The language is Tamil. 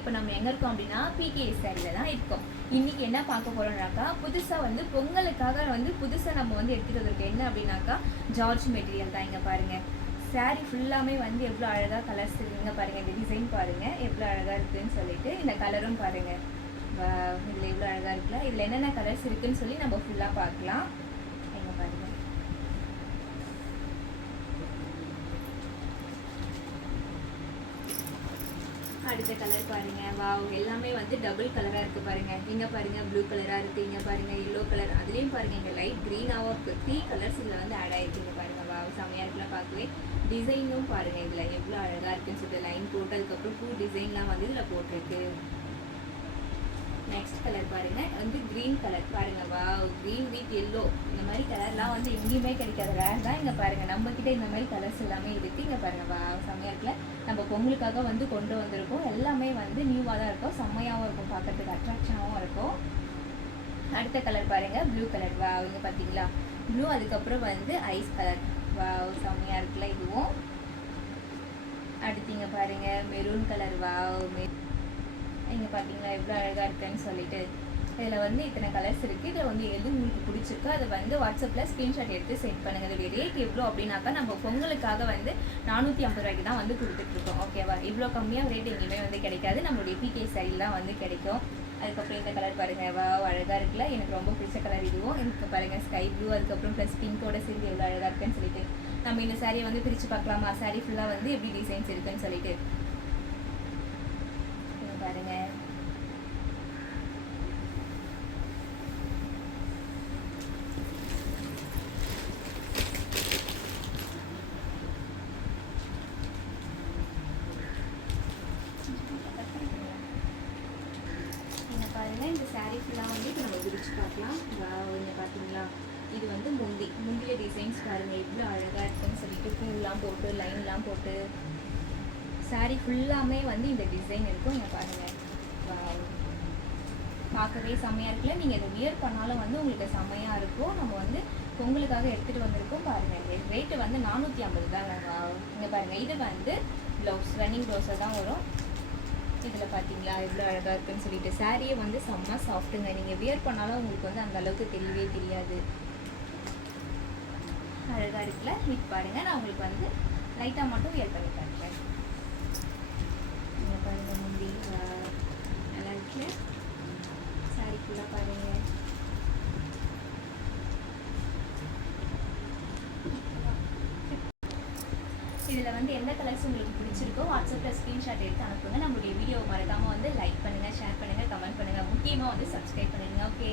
இப்போ நம்ம எங்கே இருக்கோம் அப்படின்னா பிகேஎஸ் சாரியில் தான் இருக்கோம். இன்றைக்கி என்ன பார்க்க போகிறோம்னாக்கா, புதுசாக வந்து பொங்கலுக்காக வந்து புதுசாக நம்ம வந்து எடுத்துகிட்டு வந்திருக்கோம். என்ன அப்படின்னாக்கா, ஜார்ஜ் மெட்டீரியல் தான். இங்கே பாருங்கள், சாரீ ஃபுல்லாமே வந்து எவ்வளோ அழகாக கலர்ஸ் இருக்குங்க பாருங்கள். இந்த டிசைன் பாருங்கள் எவ்வளோ அழகாக இருக்குதுன்னு சொல்லிட்டு, இந்த கலரும் பாருங்கள், இதில் எவ்வளோ அழகாக இருக்குல்ல. இதில் என்னென்ன கலர்ஸ் இருக்குதுன்னு சொல்லி நம்ம ஃபுல்லாக பார்க்கலாம். எங்கே பாருங்கள், அடுத்த கலர் பாருங்க. வாவ், எல்லாமே வந்து டபுள் கலராக இருக்குது பாருங்க. இங்கே பாருங்க ப்ளூ கலராக இருக்குது, இங்கே பாருங்க எல்லோ கலர், அதுலேயும் பாருங்க இங்கே லைட் க்ரீனாகவும் இருக்குது. 3 கலர்ஸ் இதில் வந்து ஆட் ஆகிருக்குங்க பாருங்க. வாவ், செம்மையாக இருக்குலாம் பார்க்கவே. டிசைனும் பாருங்க இதில் எவ்வளோ அழகாக இருக்குன்னு சொல்லிட்டு லைன் போட்டு அதுக்கப்புறம் பூ டிசைன்லாம் வந்து இதில் போட்டிருக்கு. நெக்ஸ்ட் கலர் பாருங்க, வந்து க்ரீன் கலர் பாருங்க. வாவ், க்ரீன் வித் எல்லோ, இந்த மாதிரி கலர்லாம் வந்து எங்கேயுமே கிடைக்காது, ரேர் தான். இங்கே பாருங்க நம்ம கிட்ட இந்த மாதிரி கலர்ஸ் எல்லாமே இருக்குது. இங்கே பாருங்க, வாவ் செம்மையாக இருக்குல்ல. நம்ம பொங்கலுக்காக வந்து கொண்டு வந்திருக்கோம். எல்லாமே வந்து நியூவாக தான் இருக்கும், செம்மையாகவும் இருக்கும், பார்க்கறதுக்கு அட்ராக்ஷனாகவும் இருக்கும். அடுத்த கலர் பாருங்க, ப்ளூ கலர். வாவ், இங்கே பார்த்தீங்களா ப்ளூ, அதுக்கப்புறம் வந்து ஐஸ் கலர். வாவ், செம்மையாக இருக்குல்ல இதுவும். அடுத்து இங்கே பாருங்க மெரூன் கலர். வாவ், இங்கே பார்த்தீங்களா எவ்வளோ அழகாக இருக்குன்னு சொல்லிட்டு. இதில் வந்து இத்தனை கலர்ஸ் இருக்குது. இதில் வந்து எது உங்களுக்கு பிடிச்சிருக்கோ அதை வந்து வாட்ஸ்அப்பில் ஸ்க்ரீன்ஷாட் எடுத்து சென்ட் பண்ணுங்கள். இதோடைய ரேட் எவ்வளோ அப்படின்னாக்கா, நம்ம பொங்கலுக்காக வந்து 450 ரூபாய்க்கு தான் வந்து கொடுத்துட்ருக்கோம். ஓகேவா, இவ்வளோ கம்மியாக ரேட் எங்கேயுமே வந்து கிடைக்காது. நம்மளுடைய பிகே சாரியில் தான் வந்து கிடைக்கும். அதுக்கப்புறம் இந்த கலர் பாருங்கள். வாவ், அழகாக இருக்குல்ல. எனக்கு ரொம்ப பிடிச்ச கலர் இதுவும். எனக்கு பாருங்கள் ஸ்கை ப்ளூ, அதுக்கப்புறம் ப்ளஸ் பிங்கோட சேர்ந்து எவ்வளோ அழகாக இருக்குன்னு சொல்லிட்டு. நம்ம இந்த சாரியை வந்து பிரித்து பார்க்கலாமா, சாரி ஃபுல்லாக வந்து எப்படி டிசைன்ஸ் இருக்குன்னு சொல்லிட்டு பாருங்க. பாருங்க, இந்த சாரீ ஃபுல்லாக வந்து இப்போ நம்ம பிரித்து பார்க்கலாம். இங்கே பார்த்தீங்களா, இது வந்து முந்திய டிசைன்ஸ் பாருங்கள் எவ்வளோ அழகாக இருக்குன்னு சொல்லிட்டு. பூலாம் போட்டு லைன்லாம் போட்டு சாரீ ஃபுல்லாமே வந்து இந்த டிசைன் இருக்கும். இங்கே பாருங்கள், பார்க்கவே செம்மையாக இருக்குல்ல. நீங்கள் இதை வியர் பண்ணாலும் வந்து உங்களுக்கு செம்மையாக இருக்கும். நம்ம வந்து பொங்கலுக்காக எடுத்துகிட்டு வந்திருக்கோம் பாருங்கள். ரேட்டு வந்து 450 தாங்க. இங்கே பாருங்கள், இது வந்து ப்ளவுஸ், ரன்னிங் ப்ளவுஸில் தான் வரும். இதில் பார்த்தீங்களா எவ்வளோ அழகாக இருக்குன்னு சொல்லிட்டு. சாரியே வந்து செம்ம சாஃப்ட்டுங்க. நீங்கள் வியர் பண்ணாலும் உங்களுக்கு வந்து அந்த அளவுக்கு தெரியவே தெரியாது. அழகாக இருக்குல்ல. இது பாருங்கள், நான் உங்களுக்கு வந்து லைட்டாக மட்டும் வியர் பண்ணி காட்டுறேன். நீங்கள் பாருங்கள், முந்தி நல்லா இருக்குல்ல. சாரி ஃபுல்லாக பாருங்கள். இதில் வந்து எந்த கலர்ஸ் உங்களுக்கு பிடிச்சிருக்கோ வாட்ஸ்அப்பில் ஸ்க்ரீன்ஷாட் எடுத்து அனுப்புங்க. நம்மளுடைய வீடியோ மறக்காமல் வந்து லைக் பண்ணுங்கள், ஷேர் பண்ணுங்கள், கமெண்ட் பண்ணுங்கள். முக்கியமாக வந்து சப்ஸ்கிரைப் பண்ணுங்கள். ஓகே.